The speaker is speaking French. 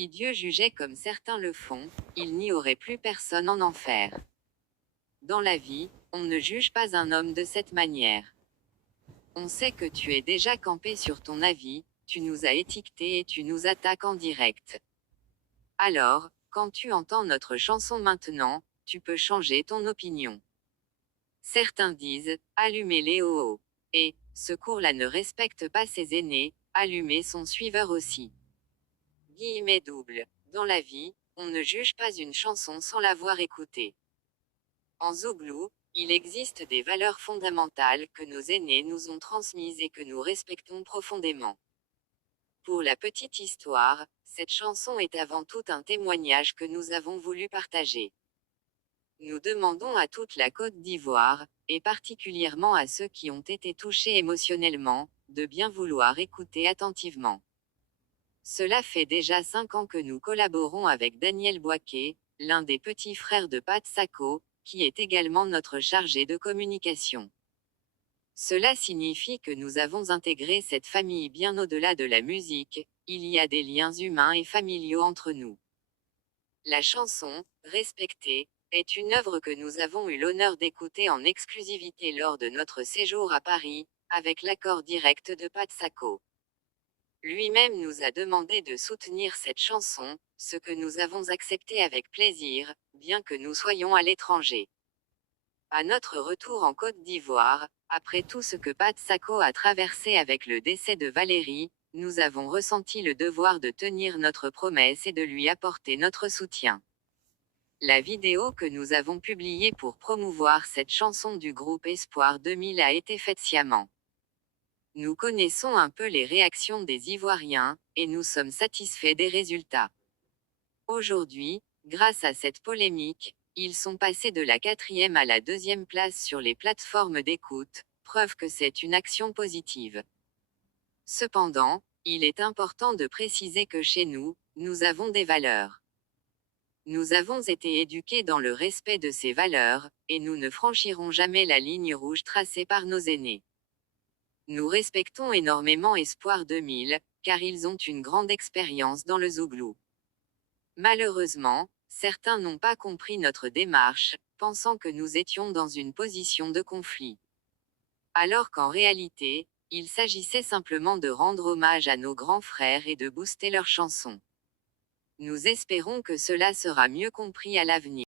Si Dieu jugeait comme certains le font, il n'y aurait plus personne en enfer. Dans la vie, on ne juge pas un homme de cette manière. On sait que tu es déjà campé sur ton avis, tu nous as étiquetés et tu nous attaques en direct. Alors, quand tu entends notre chanson maintenant, tu peux changer ton opinion. Certains disent, allumez les oh. Et, ce cours-là ne respecte pas ses aînés, allumez son suiveur aussi. Guillemets double. Dans la vie, on ne juge pas une chanson sans l'avoir écoutée. En Zouglou, il existe des valeurs fondamentales que nos aînés nous ont transmises et que nous respectons profondément. Pour la petite histoire, cette chanson est avant tout un témoignage que nous avons voulu partager. Nous demandons à toute la Côte d'Ivoire, et particulièrement à ceux qui ont été touchés émotionnellement, de bien vouloir écouter attentivement. Cela fait déjà 5 ans que nous collaborons avec Daniel Boaké, l'un des petits frères de Pat Sako, qui est également notre chargé de communication. Cela signifie que nous avons intégré cette famille bien au-delà de la musique, il y a des liens humains et familiaux entre nous. La chanson, Respectée, est une œuvre que nous avons eu l'honneur d'écouter en exclusivité lors de notre séjour à Paris, avec l'accord direct de Pat Sako. Lui-même nous a demandé de soutenir cette chanson, ce que nous avons accepté avec plaisir, bien que nous soyons à l'étranger. À notre retour en Côte d'Ivoire, après tout ce que Pat Sako a traversé avec le décès de Valérie, nous avons ressenti le devoir de tenir notre promesse et de lui apporter notre soutien. La vidéo que nous avons publiée pour promouvoir cette chanson du groupe Espoir 2000 a été faite sciemment. Nous connaissons un peu les réactions des Ivoiriens, et nous sommes satisfaits des résultats. Aujourd'hui, grâce à cette polémique, ils sont passés de la 4e à la 2e place sur les plateformes d'écoute, preuve que c'est une action positive. Cependant, il est important de préciser que chez nous, nous avons des valeurs. Nous avons été éduqués dans le respect de ces valeurs, et nous ne franchirons jamais la ligne rouge tracée par nos aînés. Nous respectons énormément Espoir 2000, car ils ont une grande expérience dans le Zouglou. Malheureusement, certains n'ont pas compris notre démarche, pensant que nous étions dans une position de conflit. Alors qu'en réalité, il s'agissait simplement de rendre hommage à nos grands frères et de booster leurs chansons. Nous espérons que cela sera mieux compris à l'avenir.